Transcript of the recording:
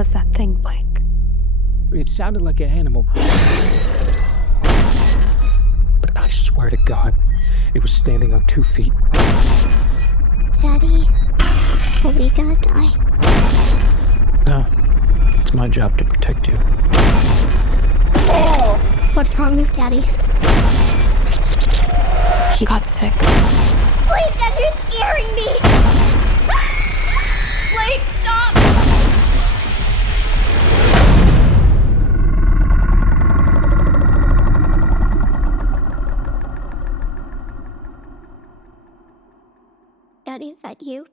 was that thing, Blake? It sounded like an animal. But I swear to God, it was standing on 2 feet. Daddy, are we gonna die? No, it's my job to protect you. What's wrong with Daddy? He got sick. Blake, Daddy's scaring me! Blake, stop! Daddy, is that you?